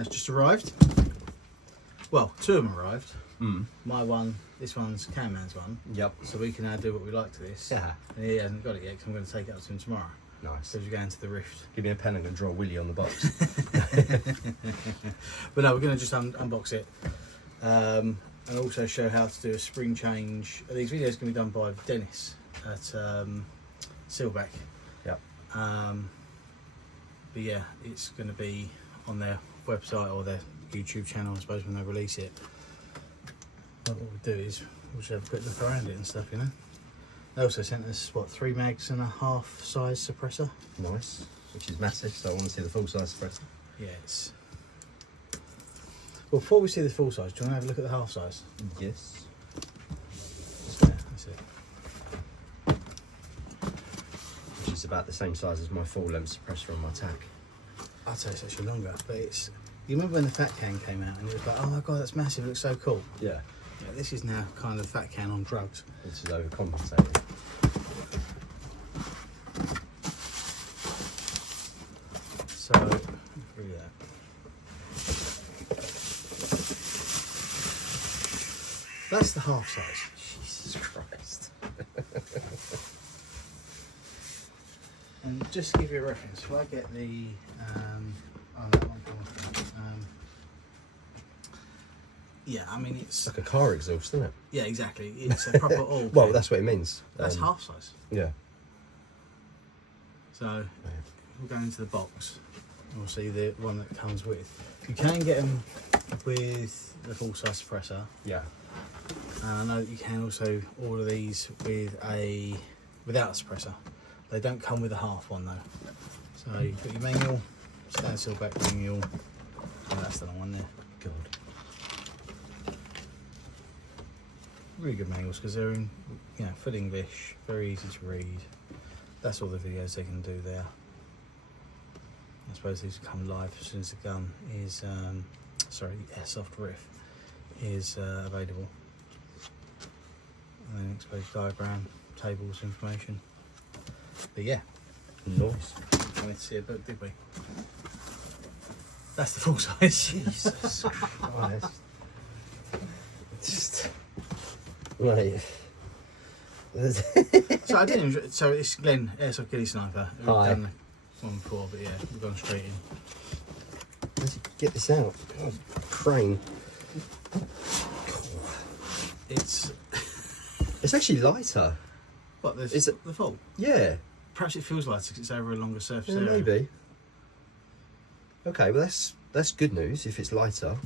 it's just arrived. Well, two of them arrived. My one, this one's Camman's one. Yep. So we can now do what we like to this. Yeah. And he hasn't got it yet because I'm going to take it up to him tomorrow. Nice. So we're going to the Rift. Give me a pen, I'm going to draw a Willy on the box. But no, we're going to just unbox it. And also show how to do a spring change. These videos can be done by Dennis at Silverback. Yep. But yeah, it's going to be on their website or their YouTube channel, I suppose, when they release it. But what we'll do is we'll just have a quick look around it and stuff, you know. They also sent us, what, 3 mags and a half size suppressor. Nice. Which is massive, so I want to see the full size suppressor. Yeah, it's... Well, before we see the full size, do you want to have a look at the half size? Yes. That's it. Which is about the same size as my full length suppressor on my tack. I'd say it's actually longer, but it's... You remember when the fat can came out and it was like, oh my god, that's massive, it looks so cool. Yeah. Yeah, this is now kind of fat can on drugs. This is overcompensating. So, through that. That's the half size. Jesus Christ. And just to give you a reference, if I get the, that one, yeah, I mean it's like a car exhaust, isn't it? Yeah, exactly. It's a proper all. Well, that's what it means. That's half size. Yeah. So we'll go into the box. And we'll see the one that comes with. You can get them with the full size suppressor. Yeah. And I know that you can also order these with without a suppressor. They don't come with a half one though. So you've got your manual, Silverback manual. Oh, that's the long one there. God. Really good manuals because they're in, you know, full English, very easy to read. That's all the videos they can do there. I suppose these come live as soon as the gun is, the airsoft riff is available. And then next page diagram, tables, information. But yeah, Nice. I went to see a book, did we? That's the full size. Jesus Christ. Just... Right. So I didn't enjoy, so it's Glenn, Airsoft Ghillie Sniper. We've Hi. done the one before, but yeah, we've gone straight in. Let's get this out. God, crane. It's It's actually lighter. what the Is it- the full? Yeah. Perhaps it feels lighter because it's over a longer surface Yeah, area. maybe. Okay, well that's good news if it's lighter.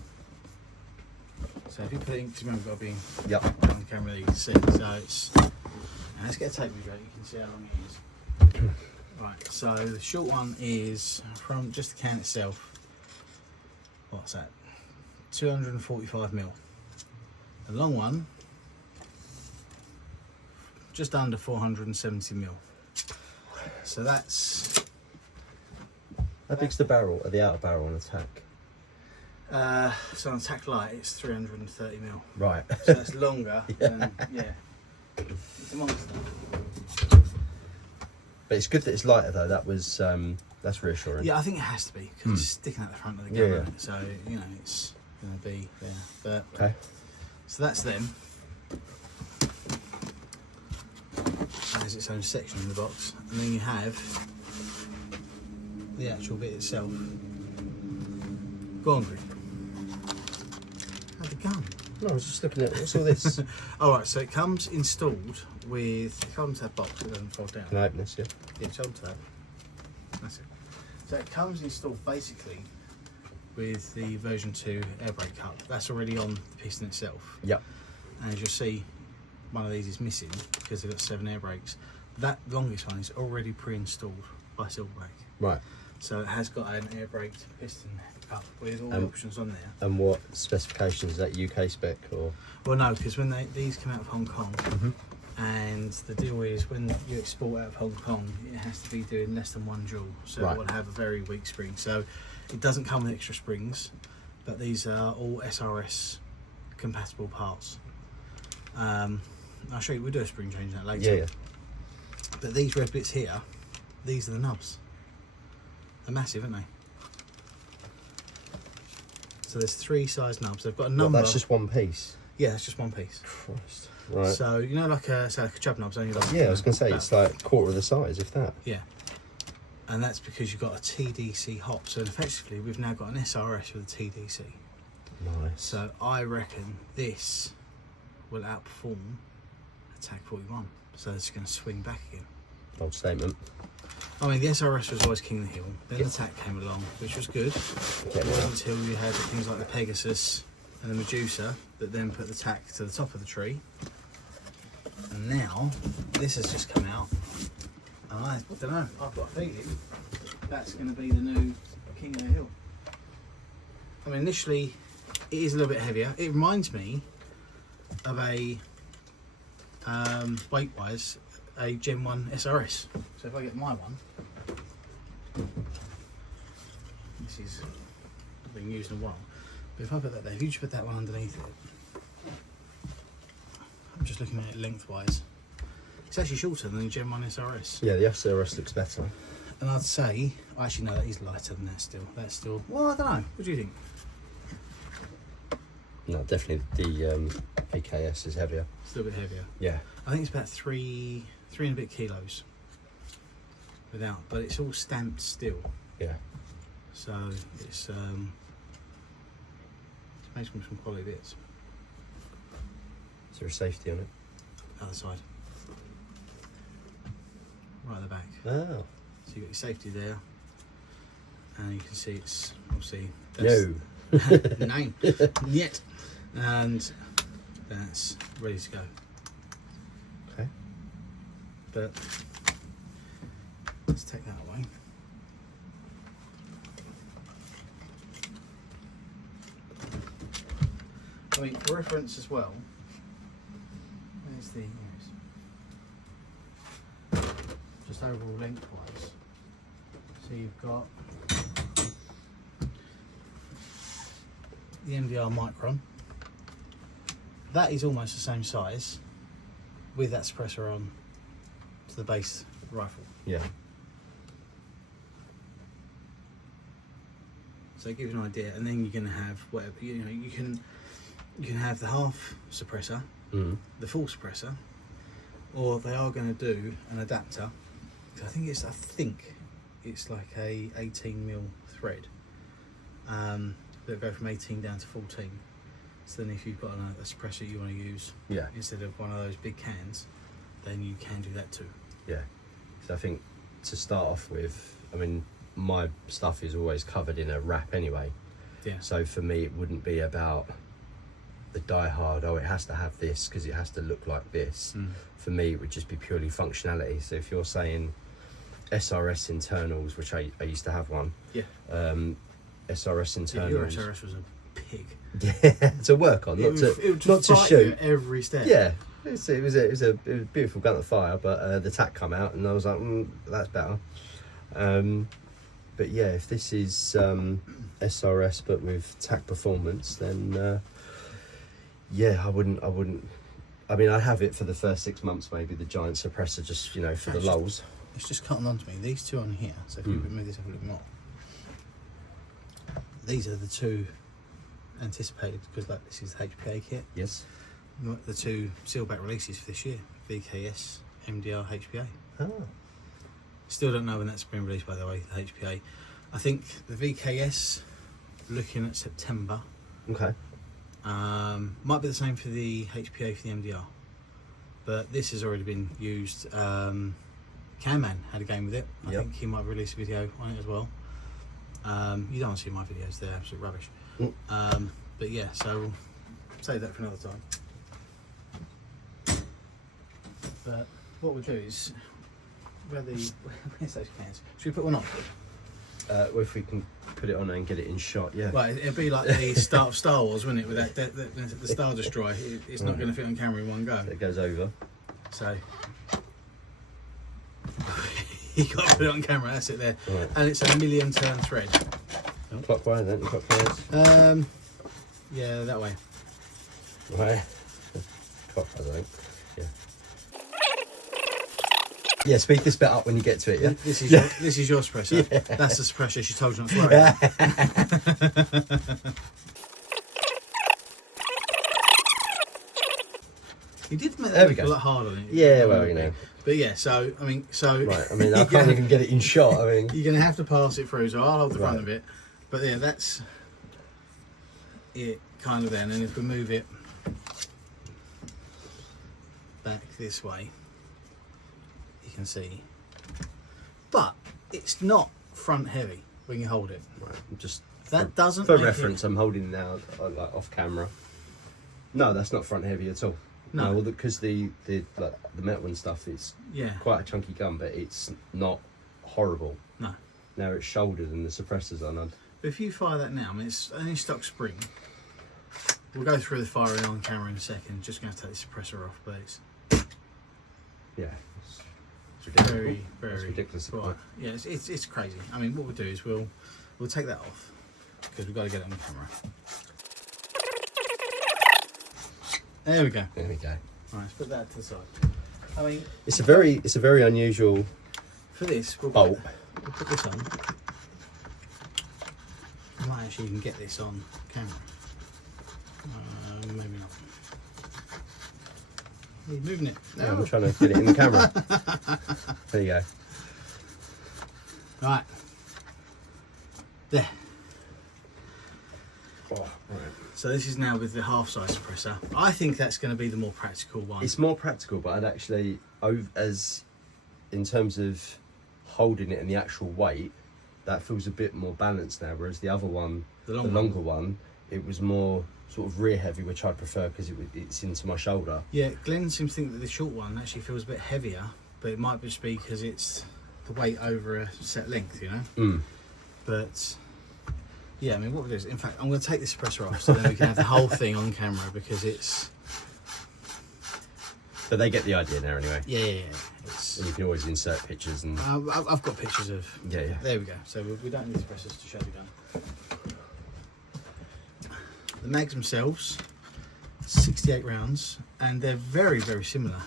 So if you put it in, because remember we've got to be Yep. on camera that you can see. So it's, and let's get a tape measure, you can see how long it is. Right, so the short one is from just the can itself. What's that? 245mm. The long one, just under 470mm. So that's How big's the barrel, the outer barrel on the tack? so on tack light it's 330mm. Right. So that's longer than it's a monster. But it's good that it's lighter though. That was that's reassuring. Yeah, I think it has to be because it's sticking out the front of the Yeah, camera. yeah. So you know it's going to be there. But Okay. so that's them. There's its own section in the box, and then you have the actual bit itself. Go on, Greg. How'd the gun? No, I was just looking at what's all this. Alright, so it comes installed with, it comes to that box, it doesn't fold down. Can I open this? Yeah. Yeah, jump to that. That's it. So it comes installed basically with the version 2 air brake cup. That's already on the piston itself. Yep. And as you'll see, one of these is missing because they've got 7 air brakes. That longest one is already pre-installed by Silverback. Right. So it has got an air brake piston cup with all the options on there. And what specifications? Is that UK spec or? Well, no, because when these come out of Hong Kong, and the deal is when you export out of Hong Kong, it has to be doing less than 1 joule, so Right. it will have a very weak spring. So it doesn't come with extra springs, but these are all SRS compatible parts. I'll show you. We'll do a spring change that later. Yeah. But these red bits here, these are the nubs. They're massive, aren't they? So there's 3 size knobs. They've got a Well, number. that's just one piece. Yeah, that's just one piece. Christ. Right. So you know, like a chub knob's only like, Yeah, I was going to say, about- it's like quarter of the size, if that. Yeah, and that's because you've got a TDC hop. So effectively, we've now got an SRS with a TDC. Nice. So I reckon this will outperform a TAC 41. So it's going to swing back again. Bold statement. I mean, the SRS was always king of the hill. Then Yeah. the TAC came along, which was good. Yeah, It wasn't until you had things like the Pegasus and the Medusa that then put the TAC to the top of the tree. And now this has just come out. And I don't know. I've got a feeling that's going to be the new king of the hill. I mean, initially it is a little bit heavier. It reminds me of a weight-wise a Gen 1 SRS. So if I get my one, this is been used in a while. But if I put that there, if you just put that one underneath it, I'm just looking at it lengthwise. It's actually shorter than the Gen 1 SRS. Yeah, the SRS looks better. And I'd say, actually no, that is lighter than that still. That's still, well, I don't know. What do you think? No, definitely the VKS is heavier. It's a little bit heavier. Yeah. I think it's about three and a bit kilos without, but it's all stamped steel. Yeah. So it's makes me some quality bits. Is there a safety on it? Other side, right at the back. Oh. So you've got your safety there, and you can see it's obviously No. nine yet, and that's ready to go. Okay. But let's take that away. I mean, for reference as well, there's the just overall lengthwise. So you've got the MDR Micron. That is almost the same size with that suppressor on to the base rifle. Yeah. So it gives you an idea, and then you're going to have whatever you know. You can have the half suppressor, the full suppressor, or they are going to do an adapter. I think it's like a 18mm thread that go from 18 down to 14. So then if you've got a suppressor you want to use, Yeah. instead of one of those big cans, then you can do that too. Yeah. So I think to start off with, I mean, my stuff is always covered in a wrap anyway. Yeah. So for me, it wouldn't be about the die-hard, oh, it has to have this because it has to look like this. For me, it would just be purely functionality. So if you're saying SRS internals, which I used to have one. Yeah. SRS internals. Your SRS was a pig. Yeah, to work on, not to shoot. Every step. Yeah, it was a beautiful gun to fire, but the tack come out, and I was like, that's better. But yeah, if this is SRS but with tack performance, then yeah, I wouldn't. I mean, I'd have it for the first 6 months, maybe the giant suppressor, just for the lulls. It's just cutting onto me. These two on here. So if you could move this up a little more. These are the two anticipated, because like this is the HPA kit. Yes. The two Silverback releases for this year: VKS, MDR, HPA. Ah. Still don't know when that's been released, by the way. The HPA. I think the VKS, looking at September. Okay. Might be the same for the HPA for the MDR, but this has already been used. Camman had a game with it. I think he might release a video on it as well. You don't want to see my videos; they're absolute rubbish. But yeah, so we'll save that for another time. But what we'll do is, where's those cans? Should we put one on? Well, if we can put it on and get it in shot, yeah. Well, it'd be like the start of Star Wars, wouldn't it? With the Star Destroyer, it's not going to fit on camera in one go. So it goes over. So you got to put it on camera. That's it there, Right. and it's a 1,000,000 turn thread. Clockwise, then clockwise. Yeah, that way. Right. Clockwise, I think. Yeah. Yeah, speed this bit up when you get to it. Yeah. This is your suppressor. Yeah. That's the suppressor she told you not to worry about. You did make There that we look go. a lot harder than it. Yeah, well, you know. But yeah, so I mean, Right, I mean, I can't even get it in shot. I mean, you're going to have to pass it through. So I'll hold the front Right. of it. But yeah, that's it, kind of. Then, and if we move it back this way, you can see. But it's not front heavy when you hold it. right, just That doesn't. for make reference, it, I'm holding now like off camera. No, that's not front heavy at all. No. Because the metal and stuff, it's yeah. quite a chunky gun, but it's not horrible. No. Now it's shouldered and the suppressors are not. But if you fire that now, I mean, it's only stock spring. We'll go through the firing on camera in a second. Just going to take the suppressor off, but it's Yeah, it's ridiculous. very, It's very ridiculous. Right. Yeah, it's crazy. I mean, what we'll do is we'll take that off because we've got to get it on the camera. There we go. There we go. Right, let's put that to the side. I mean, It's a very unusual for this, we'll bolt. put this on. I might actually even get this on camera. Maybe not. He's moving it. Yeah, I'm trying to get it in the camera. There you go. Right. There. Oh, right. So this is now with the half-size suppressor. I think that's going to be the more practical one. It's more practical, but I'd actually, as in terms of holding it and the actual weight, that feels a bit more balanced now. Whereas the other one, The the long longer one, it was more sort of rear heavy, which I prefer because it's into my shoulder. Yeah, Glenn seems to think that the short one actually feels a bit heavier, but it might just be because it's the weight over a set length, you know? Mm. But yeah, I mean, what we'll do is, in fact, I'm going to take the suppressor off so then we can have the whole thing on camera because it's... But they get the idea now anyway. Yeah. It's, And you can always insert pictures and I've got pictures of... yeah. There we go. So we don't need suppressors to show the gun. The mags themselves, 68 rounds, and they're very, very similar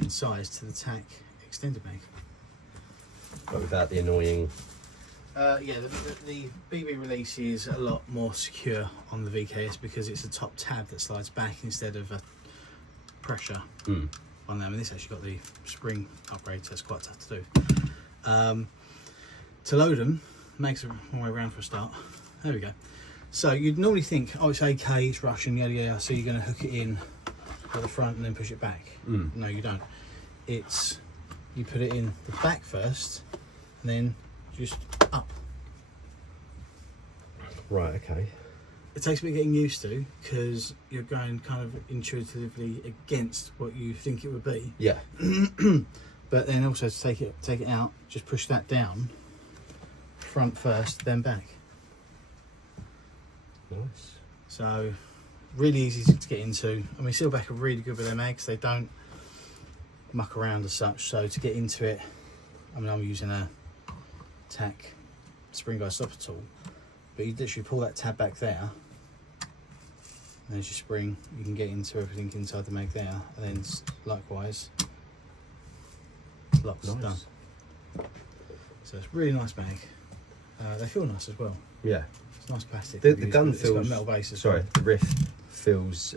in size to the TAC extended mag. But without the annoying. Yeah, the BB release is a lot more secure on the VKS because it's a top tab that slides back instead of a pressure on them. And this actually got the spring upgrade, so it's quite tough to do. To load them, makes a long way around for a start. There we go. So you'd normally think, oh, it's AK, it's Russian, yada yada, so you're going to hook it in at the front and then push it back. No, you don't. It's, you put it in the back first and then just up. Right, okay. It takes a bit getting used to because you're going kind of intuitively against what you think it would be. Yeah. But then also to take it out, just push that down, front first, then back. Nice. So really easy to get into. I mean, Silverback are really good with their mags. They don't muck around as such. So to get into it, I mean, I'm using a TAC spring guide stopper tool, but you literally pull that tab back there. And there's your spring. You can get into everything inside the mag there, and then likewise, locks done. So it's really nice mag. They feel nice as well. Yeah. It's nice plastic. The gun It's got a feels. metal base as Sorry, well. the rift feels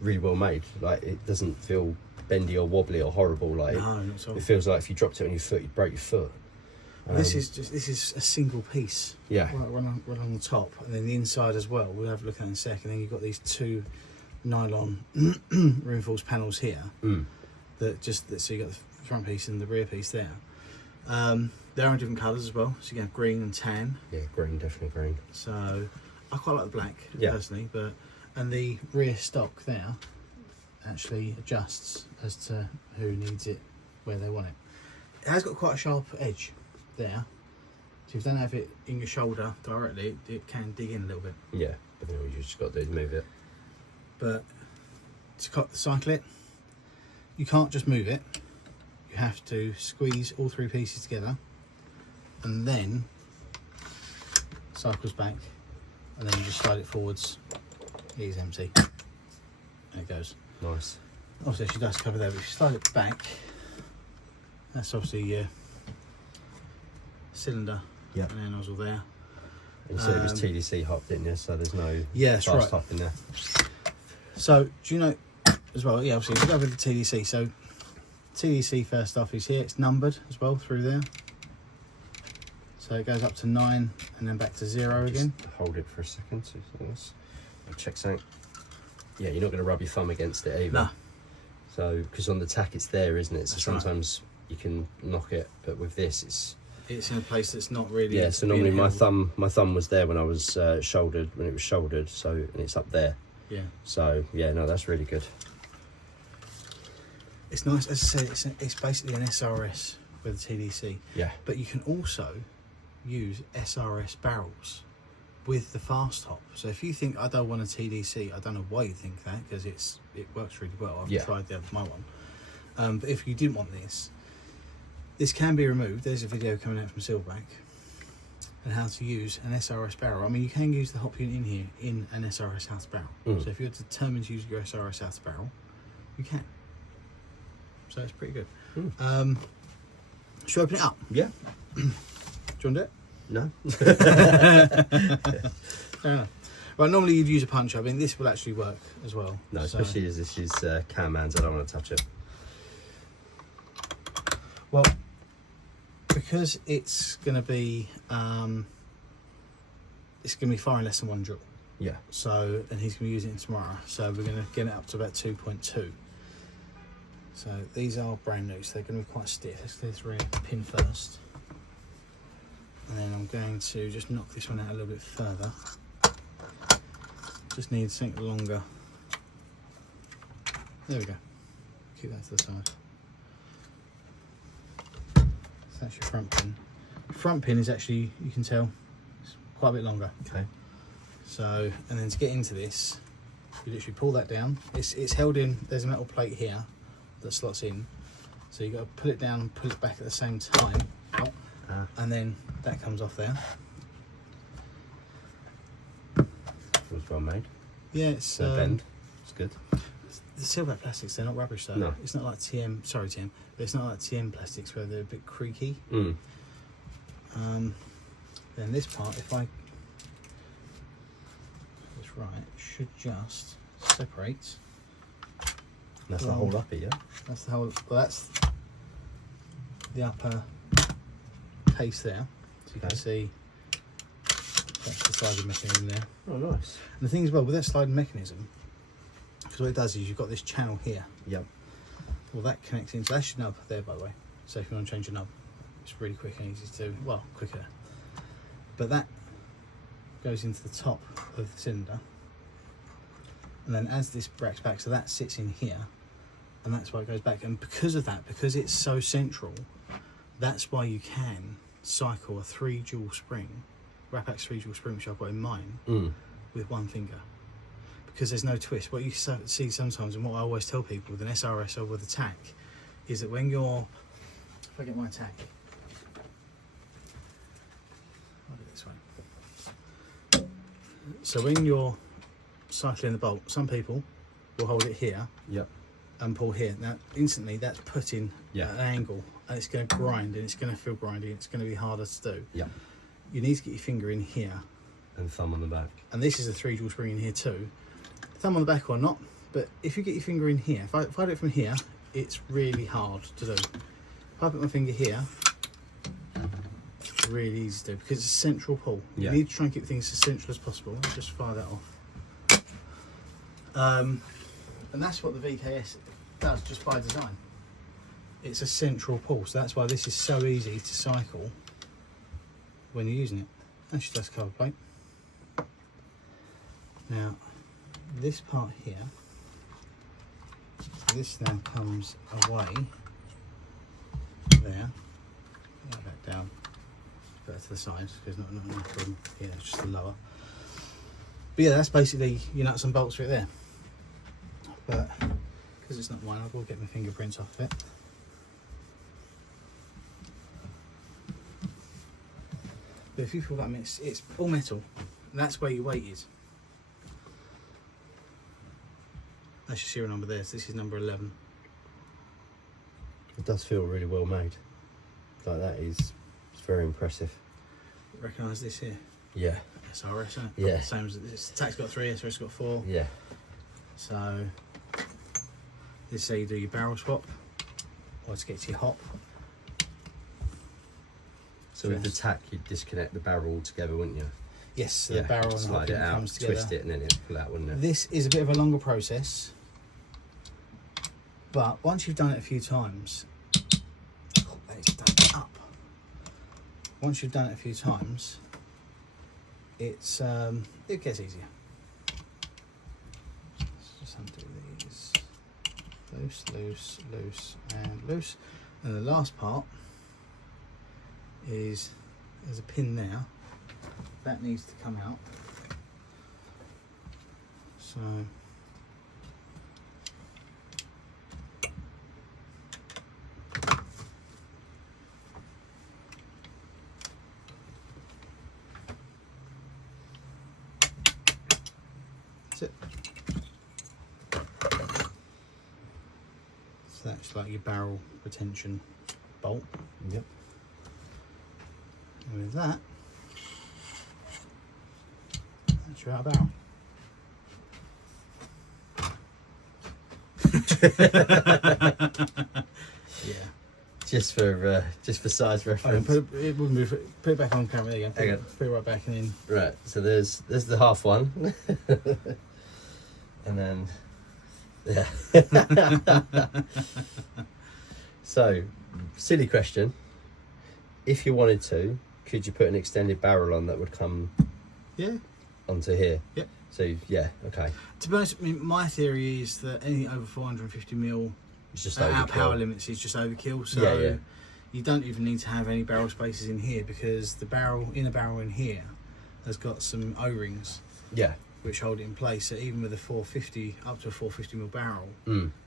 really well made. Like it doesn't feel bendy or wobbly or horrible. Like No, not at all. it feels like if you dropped it on your foot, you'd break your foot. This is a single piece. Yeah. Right on the top, and then the inside as well. We'll have a look at that in a sec. And then you've got these two nylon reinforced panels here. So you got the front piece and the rear piece there. They're in different colours as well. So you have green and tan. Yeah, green, definitely green. So I quite like the black Yeah. personally, and the rear stock there actually adjusts as to who needs it, where they want it. It has got quite a sharp edge there, so if you don't have it in your shoulder directly, it can dig in a little bit. Yeah, but then what you just got to do is move it. But to cycle it, you can't just move it. You have to squeeze all three pieces together, and then cycles back, and then you just slide it forwards. It is empty. There it goes. Nice. Obviously, she does cover there, but if you slide it back, that's obviously your cylinder Yep. and air nozzle there. And you said it was TDC hop, didn't you? So there's no Yeah, that's fast right. hop in there. So, do you know as well, yeah, obviously we go with the TDC. So TDC first off is here. It's numbered as well through there. So it goes up to 9 and then back to 0 again. Just hold it for a second. So I'll check something. Yeah, you're not going to rub your thumb against it either. Nah. So, because on the tack it's there, isn't it? So That's sometimes you can knock it, but with this it's in a place that's not really. Yeah. So normally my thumb was there when I was shouldered, when it was shouldered. So, and it's up there. Yeah. So yeah, no, that's really good. It's nice. As I said, it's basically an SRS with a TDC. Yeah. But you can also use SRS barrels with the fast top. So if you think I don't want a TDC, I don't know why you think that, because it works really well. I've tried my one. But if you didn't want this can be removed. There's a video coming out from Silverback and how to use an SRS barrel. I mean, you can use the hop unit in here in an SRS house barrel. So if you're determined to use your SRS house barrel, you can. So it's pretty good. Should we open it up? Yeah. Do you want to do it? No. Fair enough. Right, normally you'd use a puncher. I mean, this will actually work as well. No, especially as this is cam hands. I don't want to touch it. Well, because it's going to be firing less than 1 joule. Yeah. So, and he's going to be using it tomorrow. So we're going to get it up to about 2.2. So these are brand new, so they're going to be quite stiff. Let's get this rear pin first. And then I'm going to just knock this one out a little bit further. Just need something longer. There we go. Keep that to the side. So that's your front pin. Front pin is actually, you can tell, it's quite a bit longer. Okay. So, and then to get into this, you literally pull that down. It's held in, there's a metal plate here that slots in. So you've got to pull it down and pull it back at the same time. Out. And then that comes off there. It was well made. Yeah, it's bend. It's good. The Silverback plastics, they're not rubbish though. No. It's not like TM, sorry TM, but it's not like TM plastics where they're a bit creaky. Then this part, if I that's right, should just separate. That's the whole upper, yeah? That's the whole, well, that's the upper case there. So you can see that's the sliding mechanism there. Oh, nice. And the thing is, well, with that sliding mechanism, because what it does is you've got this channel here. Yep. Well, that connects into, that's your nub there, by the way. So if you want to change your nub, it's really quick and easy to do. Well, quicker. But that goes into the top of the cylinder. And then as this racks back, so that sits in here. And that's why it goes back. And because of that, because it's so central, that's why you can cycle a 3 joule spring, Rappax 3 joule spring, which I've got in mine, with 1 finger. Because there's no twist. What you see sometimes, and what I always tell people with an SRS or with a tack, is that when you're, if I get my tack, I'll do it this way. So when you're cycling the bolt, some people will hold it here. Yep. And pull here. Now, instantly, that's putting at an angle, and it's going to grind, and it's going to feel grindy. It's going to be harder to do. Yeah. You need to get your finger in here, and thumb on the back. And this is a 3 joule spring in here too. Thumb on the back or not, but if you get your finger in here, if I do it from here, it's really hard to do. If I put my finger here, it's really easy to do because it's a central pull. You need to try and keep things as central as possible. Just fire that off. And that's what the VKS does just by design. It's a central pull, so that's why this is so easy to cycle when you're using it. That's your dust cover plate. Now, this part here, this now comes away there. Put that down, put that to the side because not enough room. Yeah, it's just the lower. But yeah, that's basically your nuts and bolts right there. But because it's not mine, I will get my fingerprints off it. But if you feel like it's all metal, and that's where your weight is. That's your serial number there, so this is number 11. It does feel really well made. Like that is, it's very impressive. Recognise this here? Yeah. SRS, isn't it? Yeah. Same as this. TAC's got 3, SRS got 4. Yeah. So This is how you do your barrel swap, or to get to your hop. So with the tack, you'd disconnect the barrel altogether, wouldn't you? Yes, so the barrel and the hop slide it unit out, comes together. twist it, and then it'd pull out, wouldn't it? This is a bit of a longer process, but once you've done it a few times, once you've done it a few times, it gets easier. Let's just undo these. Loose, loose, loose, and loose. And the last part is there's a pin there that needs to come out. So that's it. So that's like your barrel retention bolt. Yep. And with that, that's your out barrel. Yeah. Just for size reference. Put it back on camera. There you go. Hang on. Put it right back and then. Right. So there's the half one, and then yeah. So, silly question. If you wanted to, could you put an extended barrel on that would come Yeah. onto here? Yep. So yeah, okay. To be honest, I mean, my theory is that anything over 450mm It's just our overkill. power limits is just overkill. So Yeah. you don't even need to have any barrel spaces in here, because the inner barrel in here has got some O-rings Yeah. which hold it in place. So even with a 450 up to a 450mm barrel,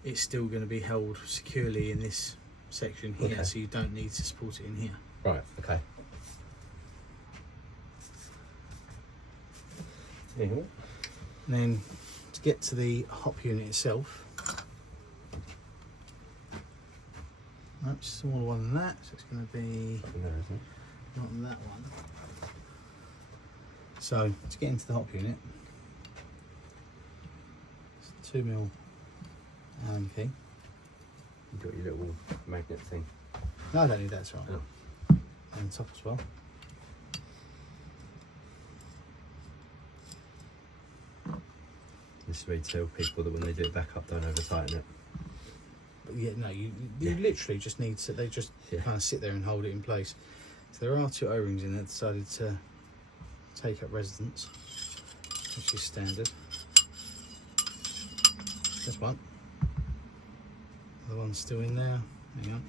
it's still going to be held securely in this section here. Okay. So you don't need to support it in here. Right. Okay. Yeah. And then to get to the hop unit itself, much smaller one than that, so it's going to be not on that one. So to get into the hop unit, it's a 2mm Allen key. You got your little magnet thing. No, I don't need that, it's right. Oh. And top as well. This is where you tell people that when they do it back up, don't over tighten it. But yeah, no, you Yeah. literally just need to, they just kind of sit there and hold it in place. So there are two O-rings in there that decided to take up residence, which is standard. There's one. The one's still in there. Hang on.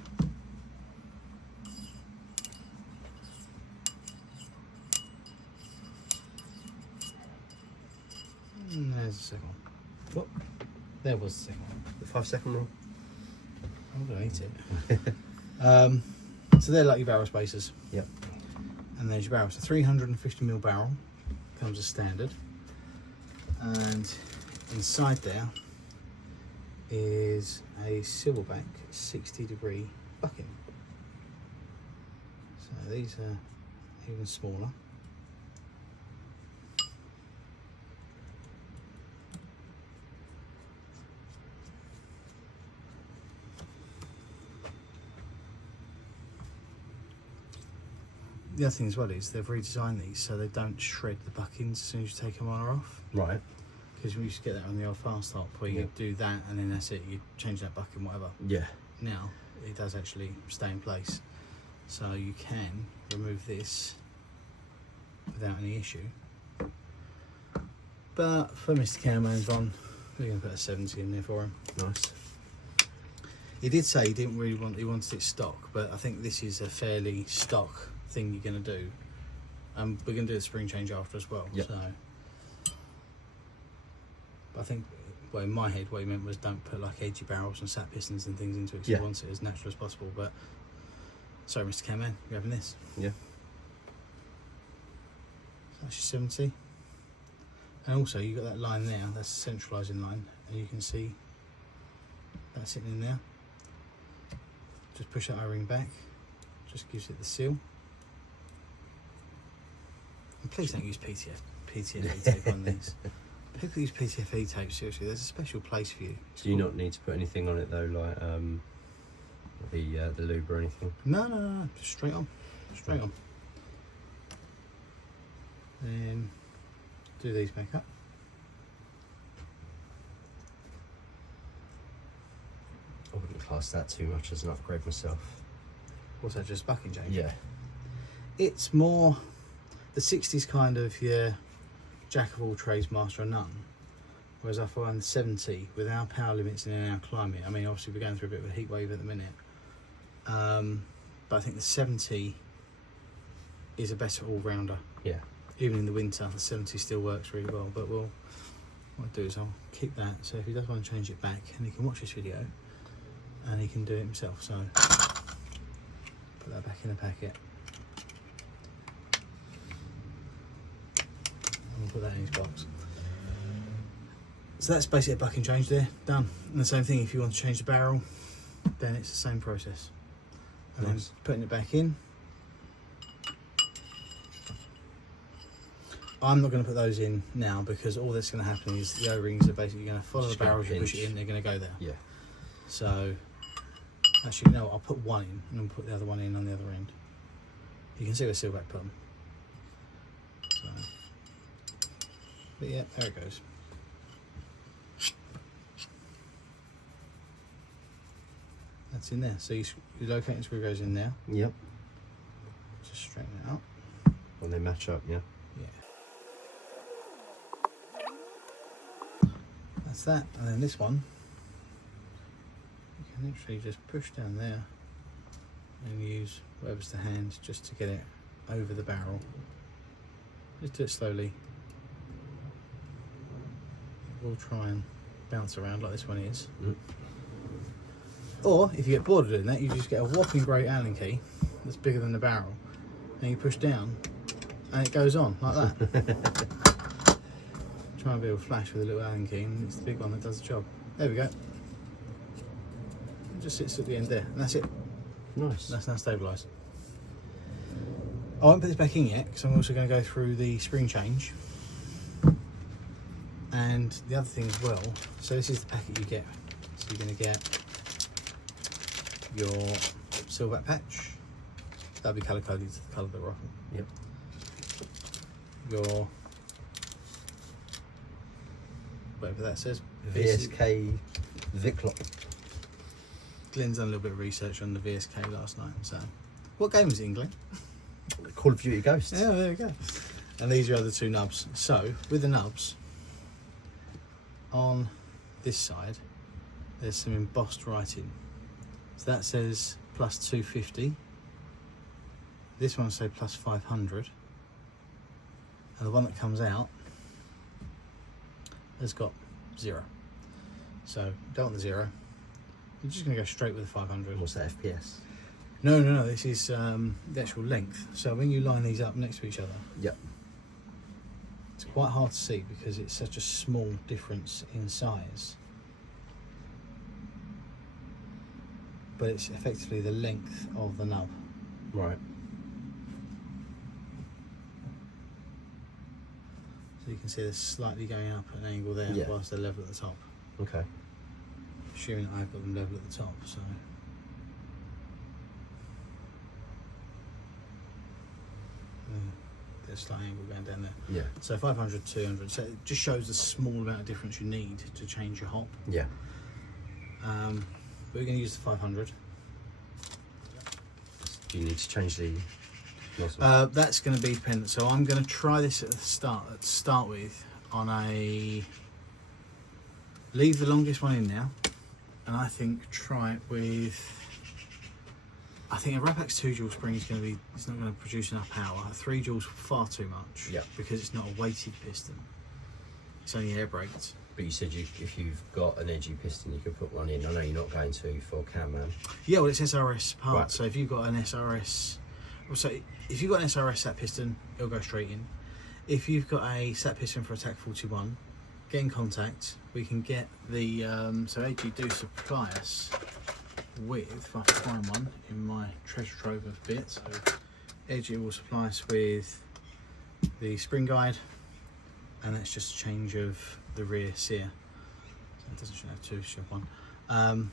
And there's the second one. Whoop. There was the second one. The 5-second rule. I'm gonna eat it. So they're like your barrel spacers. Yep. And there's your barrel. So 350mm barrel comes as standard. And inside there is a Silverback 60-degree bucking. So these are even smaller. The other thing as well is they've redesigned these so they don't shred the buckings as soon as you take them on or off. Right. Because we used to get that on the old fast hop where you do that and then that's it, you change that bucking, whatever. Yeah. Now it does actually stay in place, so you can remove this without any issue. But for Mr. Cowman's one, we're going to put a 70 in there for him. Nice. He did say he didn't really want, he wanted it stock, but I think this is a fairly stock thing you're going to do. We're going to do the spring change after as well. Yep. So, but I think, well, in my head, what he meant was don't put like edgy barrels and sat pistons and things into it, because he wants it as natural as possible. But sorry, Mr. Cowman, you're having this. Yeah. So that's your 70. And also, you've got that line there, that's a centralising line, and you can see that sitting in there. Just push that O-ring back, just gives it the seal. And please don't use PTFE tape on these. Look at these PTFE tapes, seriously, there's a special place for you. Do you not need to put anything on it though, like the lube or anything? No, just straight on, straight on. Then do these back up. I wouldn't class that too much as an upgrade myself. What's that, just bucking change? Yeah. It's more the 60s kind of, yeah, jack of all trades, master of none. Whereas I find the 70, with our power limits and in our climate, I mean, obviously we're going through a bit of a heat wave at the minute, but I think the 70 is a better all-rounder. Yeah. Even in the winter, the 70 still works really well. But what I'll do is I'll keep that, so if he does want to change it back, and he can watch this video, and he can do it himself. So put that back in the packet. And put that in his box. So that's basically a bucking change there, done. And the same thing if you want to change the barrel, then it's the same process. And nice. then putting it back in. I'm not going to put those in now because all that's going to happen is the O-rings are basically going to follow the barrels, you push it in, they're going to go there. Yeah. So, actually no, I'll put one in and then put the other one in on the other end. You can see where Silverback put them. So, but yeah, there it goes. That's in there. So your locating screw goes in there. Yep. Just straighten it out. When they match up, yeah. Yeah. That's that. And then this one, you can literally just push down there and use whatever's to hand just to get it over the barrel. Just do it slowly. We'll try and bounce around like this one is. Or if you get bored of doing that, you just get a whopping great Allen key that's bigger than the barrel, and you push down, and it goes on like that. Try and be able to flash with a little Allen key, and it's the big one that does the job. There we go. It just sits at the end there, and that's it. Nice. That's now stabilised. I won't put this back in yet because I'm also going to go through the spring change. And the other thing as well, so this is the packet you get. So you're going to get your Silverback patch. That'll be colour coded to the colour of the rifle. Yep. Your, whatever that says. VSK Viclock. Glenn's done a little bit of research on the VSK last night. So, what game was it in, Glenn? Call of Duty Ghosts. Yeah, there we go. And these are the other two nubs. So, with the nubs, on this side, there's some embossed writing. So that says plus 250. This one will say plus 500. And the one that comes out has got 0. So, don't want the 0. I'm just going to go straight with the 500. What's that, FPS? No, this is the actual length. So when you line these up next to each other, Yep. it's quite hard to see because it's such a small difference in size. But it's effectively the length of the nub. Right. So you can see they're slightly going up at an angle there, Yeah. whilst they're level at the top. Okay. Assuming that I've got them level at the top, so. There's a slight angle going down there. Yeah. So 500, 200. So it just shows the small amount of difference you need to change your hop. Yeah. But we're going to use the 500. Do you need to change the nozzle? That's going to be dependent. So I'm going to try this at the start with on a. Leave the longest one in now, and I think try it with. I think a Rapax 2 joule spring is going to be. It's not going to produce enough power. A 3 joules far too much. Yeah. Because it's not a weighted piston. It's only air braked. But you said if you've got an edgy piston, you could put one in. I know you're not going to for Cam Man. Yeah, well, it's SRS part. Right. So if you've got an SRS, so if you've got an SRS sat piston, it'll go straight in. If you've got a sat piston for a TAC 41, get in contact. We can get the so AG do supply us with, if I can find one in my treasure trove of bits. So AG will supply us with the spring guide, and that's just a change of the rear sear. So it doesn't show two, show one.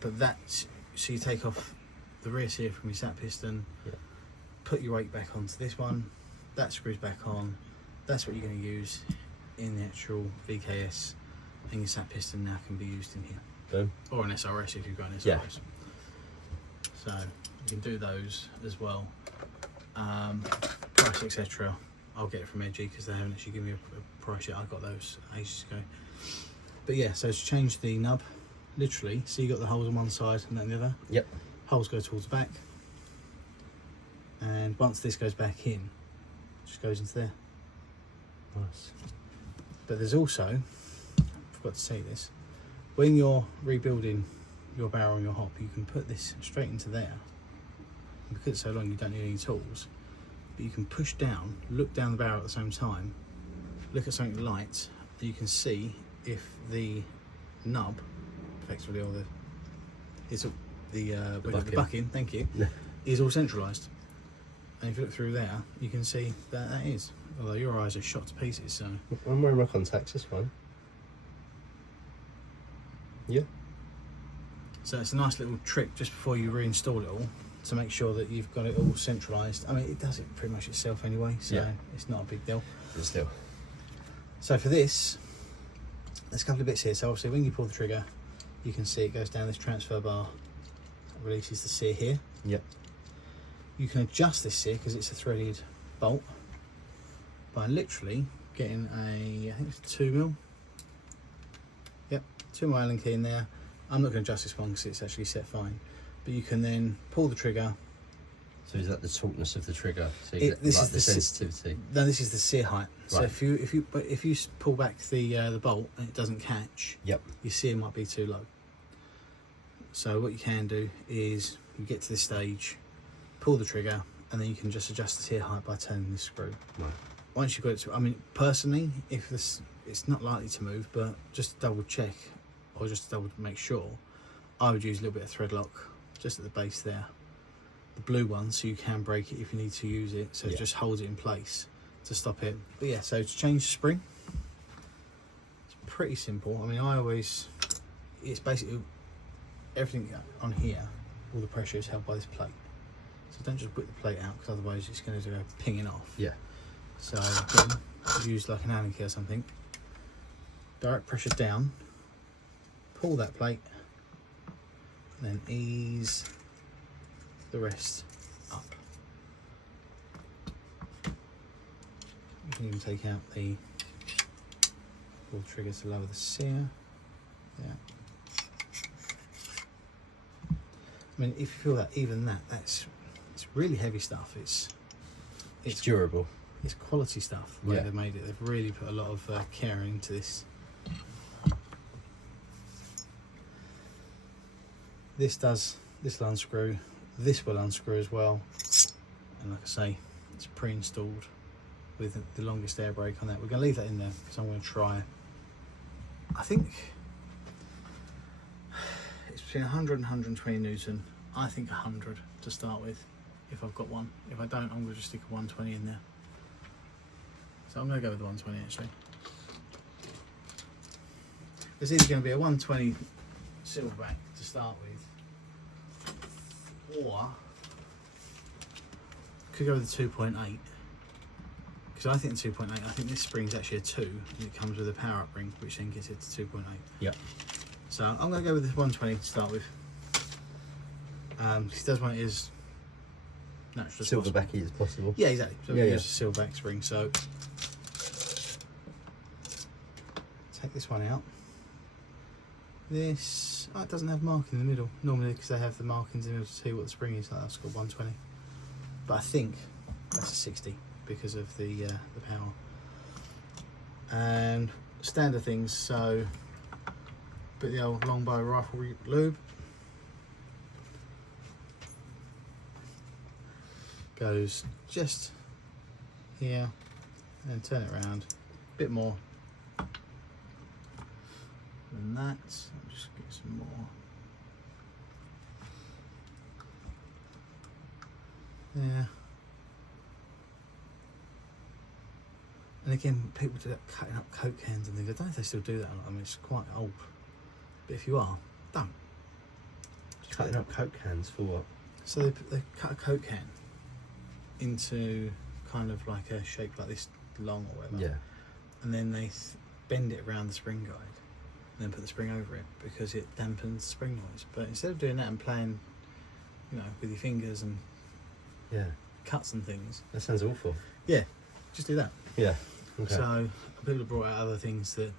But that's, so you take off the rear sear from your sat piston, put your weight back onto this one, that screws back on. That's what you're going to use in the actual VKS, and your sat piston now can be used in here. Boom. Or an SRS if you've got an SRS. Yeah. So you can do those as well. Price, etc. I'll get it from Edgy because they haven't actually given me a price yet. I got those ages ago. But yeah, so to change the nub, literally, so you got the holes on one side and then the other. Yep. Holes go towards the back, and once this goes back in, it just goes into there. Nice. But there's also, I forgot to say this, when you're rebuilding your barrel and your hop, you can put this straight into there. And because it's so long, you don't need any tools. But you can push down, look down the barrel at the same time, look at something light, and you can see if the nub, effectively, or the bucking, thank you, is all centralised. And if you look through there, you can see that that is. Although your eyes are shot to pieces, so. I'm wearing my contacts, this one. Yeah. So it's a nice little trick just before you reinstall it all to make sure that you've got it all centralised. I mean, it does it pretty much itself anyway, so it's not a big deal. But still. So for this, there's a couple of bits here. So obviously when you pull the trigger, you can see it goes down this transfer bar, releases the sear here. Yep. You can adjust this sear because it's a threaded bolt by literally getting a, I think it's 2mm. Yep, 2mm Allen key in there. I'm not going to adjust this one because it's actually set fine. But you can then pull the trigger. So is that the tautness of the trigger? So you get This like is the sensitivity. No, this is the sear height. So Right. if you pull back the bolt and it doesn't catch, Yep. your sear might be too low. So what you can do is you get to this stage, pull the trigger, and then you can just adjust the sear height by turning this screw. Right. Once you've got it to, I mean, personally, if this, it's not likely to move, but just double check or just double make sure, I would use a little bit of thread lock just at the base there, the blue one, so you can break it if you need to use it, so it just holds it in place to stop it. But yeah, so to change the spring, it's pretty simple. I mean, it's basically everything on here, all the pressure is held by this plate, so don't just whip the plate out because otherwise it's going to go pinging off. Yeah. So again, use like an Allen key or something, direct pressure down, pull that plate, and then ease the rest up. You can even take out the pull trigger to lower the sear. Yeah. I mean, if you feel that, even it's really heavy stuff. It's durable. It's quality stuff where Yeah. they've made it. They've really put a lot of care into this. This will unscrew. This will unscrew as well. And like I say, it's pre-installed with the longest air brake on that. We're going to leave that in there because I'm going to try. I think it's between 100 and 120 Newton. I think 100 to start with, if I've got one. If I don't, I'm going to just stick a 120 in there. So I'm going to go with the 120 actually. There's either going to be a 120 Silverback to start with, or could go with the 2.8, because I think the 2.8, I think this spring's actually a 2 and it comes with a power up ring which then gets it to 2.8. Yep. So I'm going to go with this 120 to start with. He does want it as natural as possible. Silverbacky as possible. Yeah, exactly. So Yeah, we use a Silverback spring. So take this one out. This, it doesn't have marking in the middle. Normally, because they have the markings in order to see what the spring is. Like that's got 120. But I think that's a 60 because of the power. And standard things. So put the old longbow rifle lube. Goes just here and turn it around a bit more than that. I'll just get some more there. And And again, people do that cutting up Coke cans and things. I don't know if they still do that or not. I mean, it's quite old. But if you are, don't. Cutting up Coke cans for what? So they cut a Coke can into kind of like a shape like this long or whatever. Yeah. And then they bend it around the spring guide and then put the spring over it because it dampens spring noise. But instead of doing that and playing, you know, with your fingers and Yeah. cuts and things. That sounds awful. Yeah, just do that. Yeah. Okay. So people have brought out other things that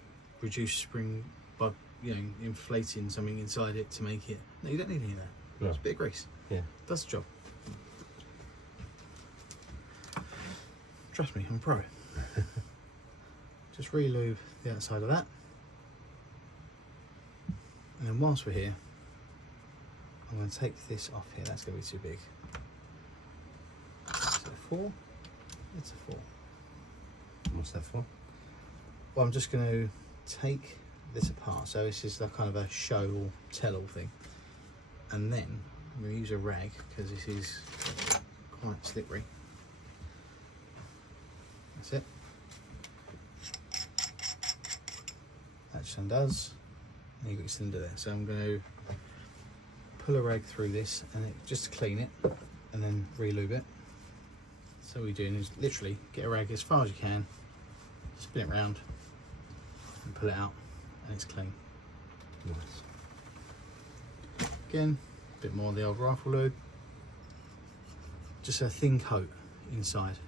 reduce spring by, you know, inflating something inside it to make it. No, you don't need any of that. No. It's a bit of grease. Yeah. Does the job. Trust me, I'm a pro. Just re-lube the outside of that. And then whilst we're here, I'm going to take this off here. That's going to be too big. So 4. It's a 4. What's that for? Well, I'm just going to take this apart. So this is like kind of a show or tell-all thing. And then I'm going to use a rag because this is quite slippery. That's it. That just undoes. And you've got your cylinder there. So I'm going to pull a rag through this and just to clean it and then re-lube it. So what you're doing is literally get a rag as far as you can, spin it round and pull it out and it's clean. Nice. Again, a bit more of the old rifle lube. Just a thin coat inside.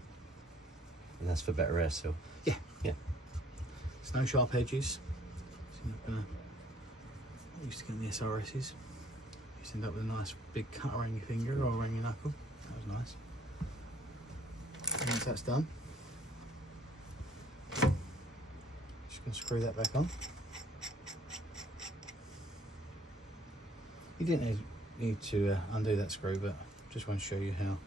And that's for better air seal. Yeah. Yeah. There's no sharp edges. So you're not gonna, I used to get the SRSs. You used to end up with a nice big cut around your finger or around your knuckle. That was nice. And once that's done, just gonna screw that back on. You didn't need to undo that screw, but just want to show you how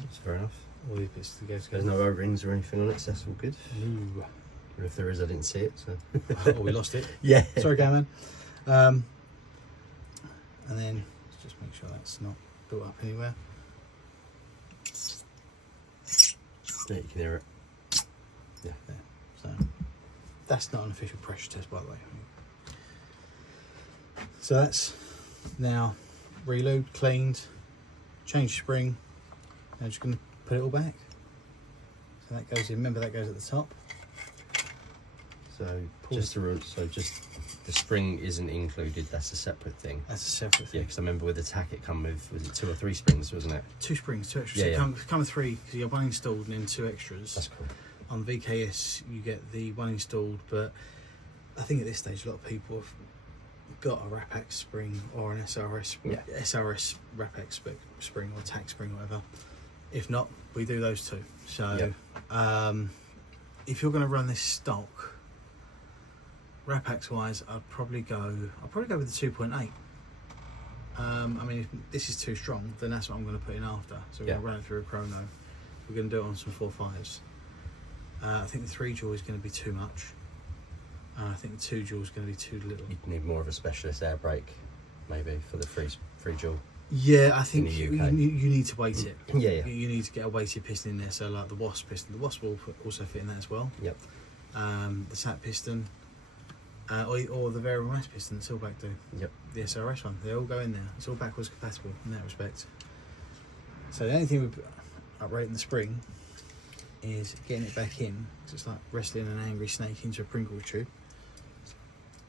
That's fair enough. all these bits together. There's no O-rings or anything on it, so that's all good. Ooh. Or if there is, I didn't see it, so. Oh, we lost it. Yeah. Sorry, Gammon. And then let's just make sure that's not built up anywhere. Yeah, you can hear it. Yeah. There. So that's not an official pressure test, by the way. So that's now re-lubed, cleaned, changed spring. Now just going to put it all back. So that goes in. Remember that goes at the top. So just the spring isn't included. That's a separate thing. That's a separate Yeah, thing. because I remember with the tack it come with, was it 2 or 3 springs, wasn't it? 2 springs, 2 extras. Yeah, So yeah. come with 3 because you have 1 installed and then 2 extras. That's cool. On VKS you get the 1 installed, but I think at this stage a lot of people have got a Rapax spring or an SRS Rapax spring or tack spring or whatever. If not, we do those too. So if you're going to run this stock, Rapax wise, I'd probably go with the 2.8. I mean, if this is too strong, then that's what I'm going to put in after. So we're going to run it through a chrono. We're going to do it on some 4.5s. I think the 3 jaw is going to be too much. I think the 2 jaw is going to be too little. You'd need more of a specialist air brake, maybe, for the free jaw. Yeah, I think the you UK. need to weight it. Yeah, yeah. You need to get a weighted piston in there. So like the Wasp piston, the Wasp will also fit in that as well. Yep. The SAT piston, or the variable mass piston that Silverback do. Yep. The SRS one, they all go in there. It's all backwards compatible in that respect. So the only thing with uprating the spring is getting it back in, because it's like wrestling an angry snake into a Pringles tube.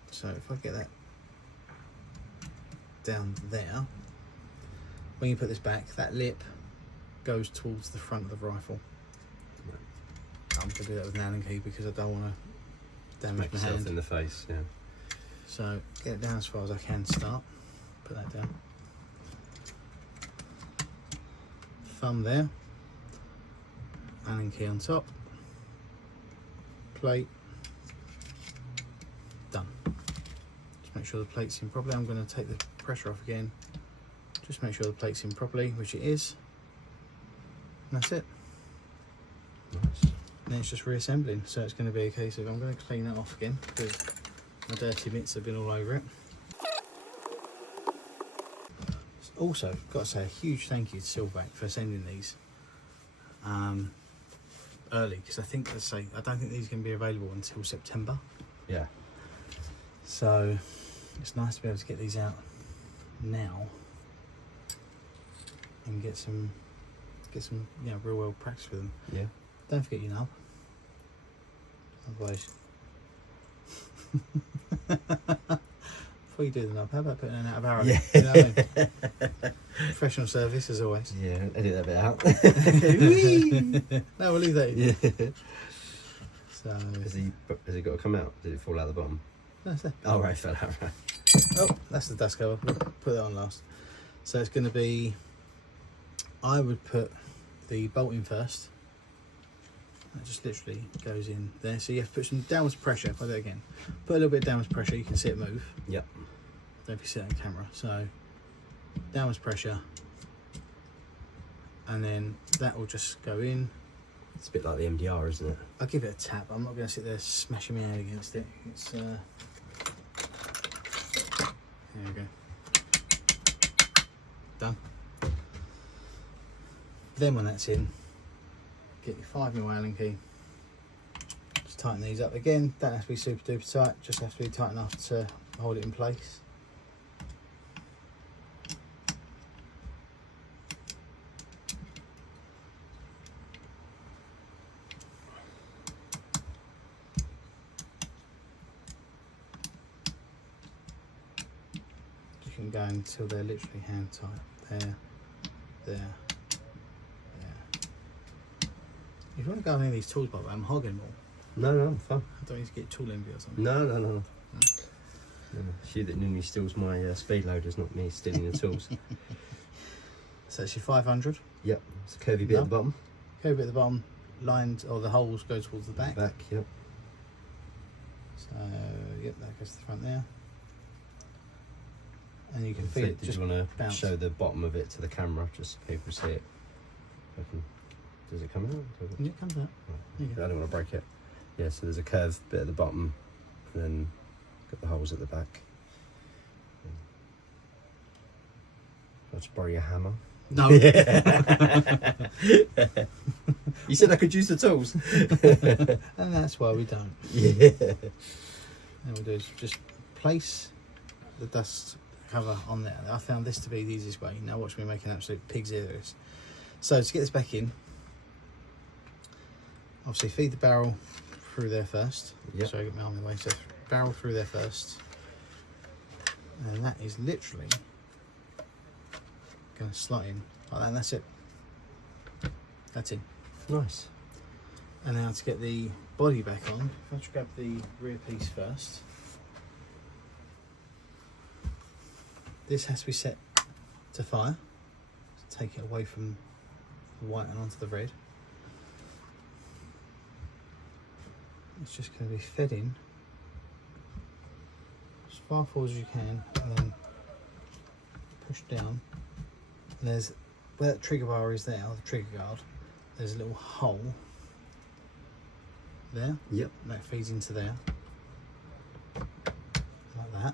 So if I get that down there, when you put this back, that lip goes towards the front of the rifle. I'm going to do that with an Allen key because I don't want to damage Smack my yourself hand. in the face, yeah. So get it down as far as I can to start. Put that down. Thumb there. Allen key on top. Plate. Done. Just make sure the plate's in properly. I'm going to take the pressure off again. Just make sure the plate's in properly, which it is. And that's it. Nice. And then it's just reassembling. So it's going to be a case of I'm going to clean that off again because my dirty mitts have been all over it. Also, got to say a huge thank you to Silverback for sending these. early because I think, let's say, I don't think these are going to be available until September. Yeah. So it's nice to be able to get these out now and get some real world practice with them. Yeah. Don't forget your nub. Otherwise, before you do the nub, how about putting an out of arrow? Yeah. You know what I mean? Professional service as always. Yeah, edit that bit out. No, we'll leave that in. Yeah. So, Has he got to come out? Did it fall out the bottom? no, it's there. Oh, right, fell out, right. Oh, that's the dust cover. We'll put that on last. So it's going to be, I would put the bolt in first. That just literally goes in there. So you have to put some downwards pressure. If I do it again, put a little bit of downwards pressure. You can see it move. Yep. Don't know if you see it on camera. So downwards pressure, and then that will just go in. It's a bit like the MDR, isn't it? I'll give it a tap. I'm not going to sit there smashing my head against it. It's there we go. Done. Then when that's in, get your 5mm Allen key. Just tighten these up again. Don't have to be super duper tight. Just have to be tight enough to hold it in place. You can go until they're literally hand tight. There. If you want to go on any of these tools, by the way, I'm hogging them all. No, I'm fine. I don't need to get tool envy or something. No. No. She that normally steals my speed loaders, not me stealing the tools. So it's your 500. Yep. It's a curvy bit at the bottom. Curvy bit at the bottom, lined, or the holes go towards the back. Back, yep. So, yep, that goes to the front there. And you can feel Did it you just want to bounce. show the bottom of it to the camera, just so people see it? Does it come out? Yeah, it comes out. There you I go. don't want to break it. Yeah, so there's a curved bit at the bottom, and then got the holes at the back. I'll just borrow your hammer. No. You said I could use the tools. And that's why we don't. Yeah. All we'll do is just place the dust cover on there. I found this to be the easiest way. Now watch me make an absolute pig's ear of this. So to get this back in, obviously feed the barrel through there first. Yep. Sorry, I get my arm in the way. So barrel through there first. And that is literally going to slot in like that, and that's it. That's in. Nice. And now to get the body back on, if I just grab the rear piece first. This has to be set to fire. So take it away from the white and onto the red. It's just going to be fed in as far forward as you can, and then push down. And there's where that trigger bar is there, or the trigger guard. There's a little hole there. Yep. And that feeds into there, like that.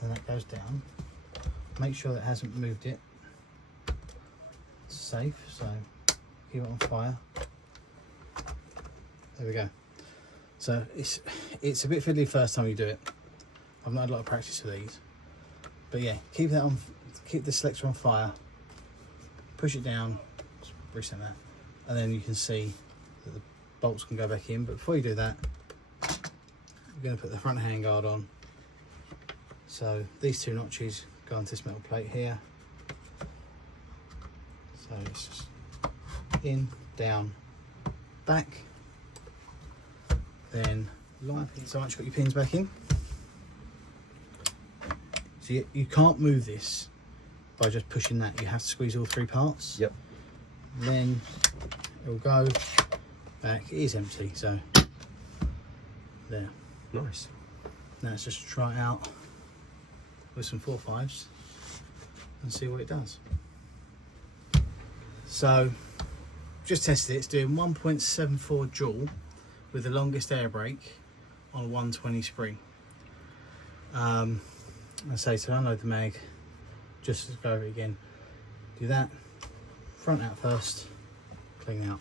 And that goes down. Make sure that it hasn't moved it. It's safe, so keep it on fire. There we go. So it's a bit fiddly first time you do it. I've not had a lot of practice with these, but yeah, keep that on. Keep the selector on fire. Push it down. Just reset that, and then you can see that the bolts can go back in. But before you do that, you're going to put the front handguard on. So these two notches go onto this metal plate here. So it's just in, down, back. Then line pins. So once you've got your pins back in, so you can't move this by just pushing that. You have to squeeze all three parts. Yep. Then it will go back. It is empty, so there. Nice. Now let's just try it out with some 4.5s and see what it does. So just tested it. It's doing 1.74 joule with the longest air brake on a 120 spring. I say to unload the mag, just to go over it again, do that, front out first, clean out.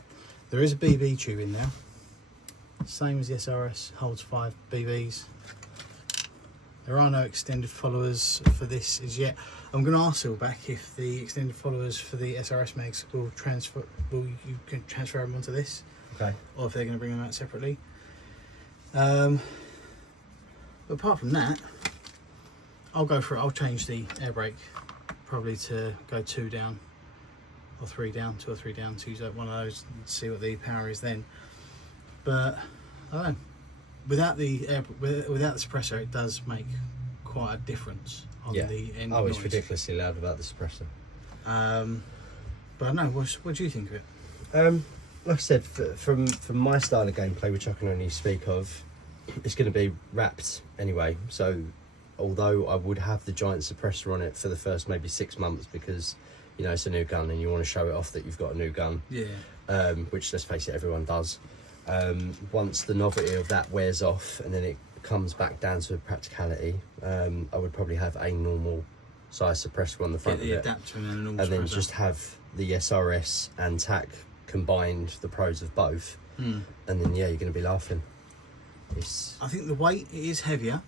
There is a BB tube in there, same as the SRS, holds 5 BBs. There are no extended followers for this as yet. I'm going to ask Silverback if the extended followers for the SRS mags will transfer. You can transfer them onto this, Okay. or if they're going to bring them out separately. But apart from that, I'll go for it. I'll change the air brake probably to go 2 down or 3 down, 2 or 3 down. To use one of those and see what the power is then. But I don't know. Without the suppressor, it does make quite a difference on the end. Oh, it's noise. ridiculously loud without the suppressor. But I don't know. What do you think of it? Like I said, from my style of gameplay, which I can only speak of, it's going to be wrapped anyway. So, although I would have the giant suppressor on it for the first maybe 6 months because you know it's a new gun and you want to show it off that you've got a new gun. Yeah. Which, let's face it, everyone does. Once the novelty of that wears off and then it comes back down to practicality, I would probably have a normal size suppressor on the front Get the of it, adapter and then a normal and then suppressor. just have the SRS and TAC combined, the pros of both, and then yeah, you're going to be laughing. I think the weight is heavier.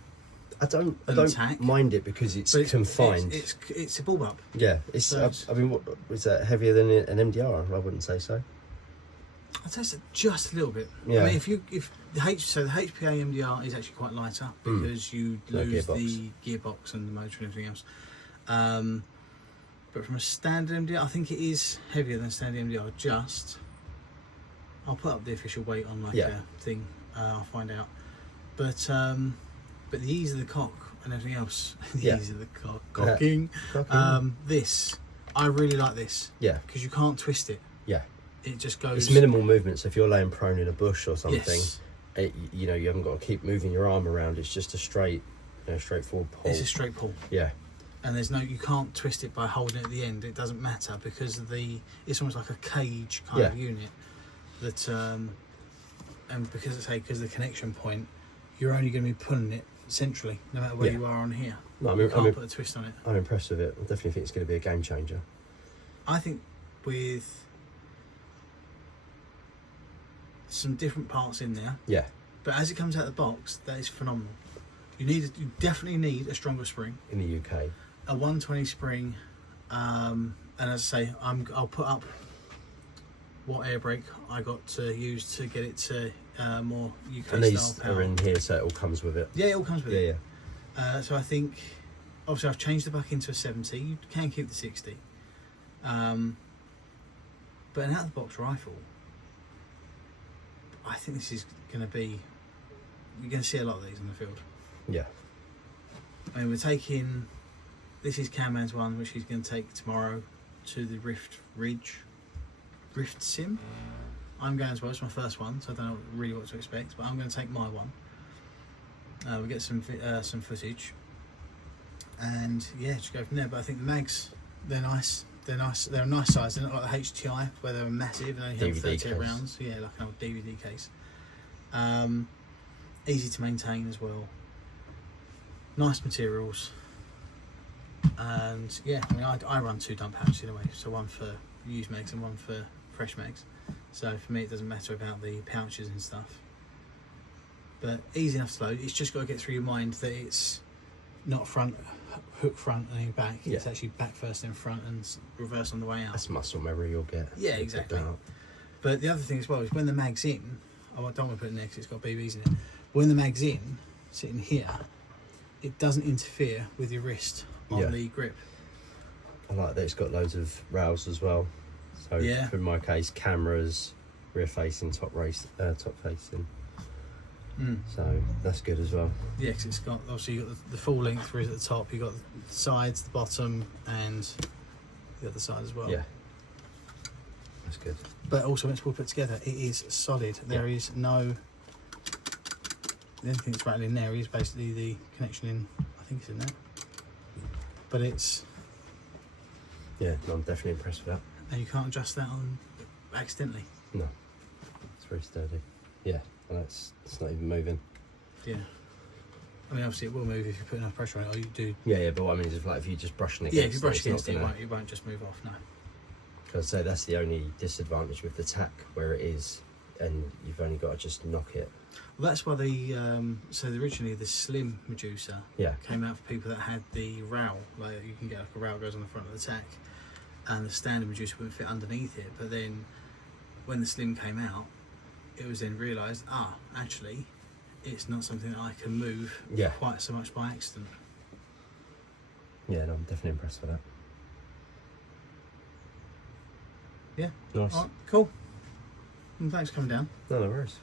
I don't TAC, mind it because it's confined. It's a bullpup. Yeah, it's. So I mean, what is that heavier than an MDR? I wouldn't say so. I'd say it's just a little bit. Yeah. I mean, if the HPA MDR is actually quite lighter because you No lose gearbox. the gearbox and the motor and everything else. But from a standard MDR, I think it is heavier than standard MDR. I'll put up the official weight on a thing. I'll find out. But the ease of the cock and everything else, ease of the cocking. This, I really like this. Yeah. Because you can't twist it. Yeah. It just goes. It's minimal movement, so if you're laying prone in a bush or something, Yes. you haven't got to keep moving your arm around. It's just a straightforward pull. It's a straight pull. Yeah. And you can't twist it by holding it at the end. It doesn't matter because it's almost like a cage kind of unit. That and because of the connection point, you're only going to be pulling it centrally, no matter where you are on here. No, You can't put a twist on it. I'm impressed with it. I definitely think it's going to be a game changer. I think with some different parts in there, Yeah. but as it comes out of the box, that is phenomenal. You definitely need a stronger spring, In the UK. a 120 spring, and as I say, I'll put up what air brake I got to use to get it to more UK And these style power. are in here, so it all comes with it. Yeah, it all comes with it. Yeah. So I think, obviously, I've changed the back into a 70. You can keep the 60, but an out of the box rifle, I think this is going to be. You're going to see a lot of these in the field. Yeah. I mean, we're taking. This is Camman's one, which he's going to take tomorrow to the Rift Sim. I'm going as well. It's my first one, so I don't know really what to expect. But I'm going to take my one. We'll get some footage, and yeah, just go from there. But I think the mags, they're nice. They're nice. They're a nice size. They're not like the HTI where they're massive and only have DVD 38 case. rounds. Yeah, like an old DVD case. Easy to maintain as well. Nice materials. And yeah, I mean, I run 2 dump pouches in a way, so one for used mags and one for fresh mags. So for me, it doesn't matter about the pouches and stuff. But easy enough to load. It's just got to get through your mind that it's not hook front and then back. Yeah. It's actually back first, then front, and reverse on the way out. That's muscle memory you'll get. Yeah, exactly. But the other thing as well is when the mag's in, I don't want to put it in there because it's got BBs in it. But when the mag's in, sitting here, it doesn't interfere with your wrist on the grip. I like that it's got loads of rails as well. So in my case, cameras, rear facing, top facing. So that's good as well. Yeah, because it's got, obviously you've got the full length through at the top, you've got the sides, the bottom, and the other side as well. Yeah. That's good. But also, when it's all put together, it is solid. There is no. The only thing that's rattling there is basically the connection in. I think it's in there. But it's. Yeah, no, I'm definitely impressed with that. And you can't adjust that on accidentally. No, it's very sturdy. Yeah, and it's not even moving. Yeah. I mean, obviously, it will move if you put enough pressure on it, or you do. Yeah, but what I mean is, if you're just brushing it. Yeah, if you brush it's against it, not it won't just move off. No. So I'd say that's the only disadvantage with the tack where it is, and you've only got to just knock it. Well, that's why originally the slim Medusa Yeah. came out for people that had the rail. Like you can get like a rail goes on the front of the tack, and the standard Medusa wouldn't fit underneath it. But then when the slim came out, it was then realised, actually, it's not something that I can move quite so much by accident. Yeah, no, I'm definitely impressed with that. Yeah. Nice. All right, cool. And thanks for coming down No, no worries.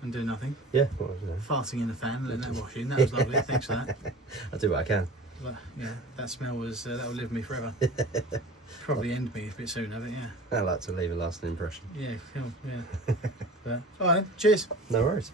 and doing nothing. Yeah, well, you know, Farting in the fan, letting that wash in. That was lovely. Thanks for that. I do what I can. But, yeah, that smell was that will live with me forever. Probably end me a bit sooner, but yeah. I like to leave a lasting impression. Yeah, cool. Yeah. But, all right, cheers. No worries.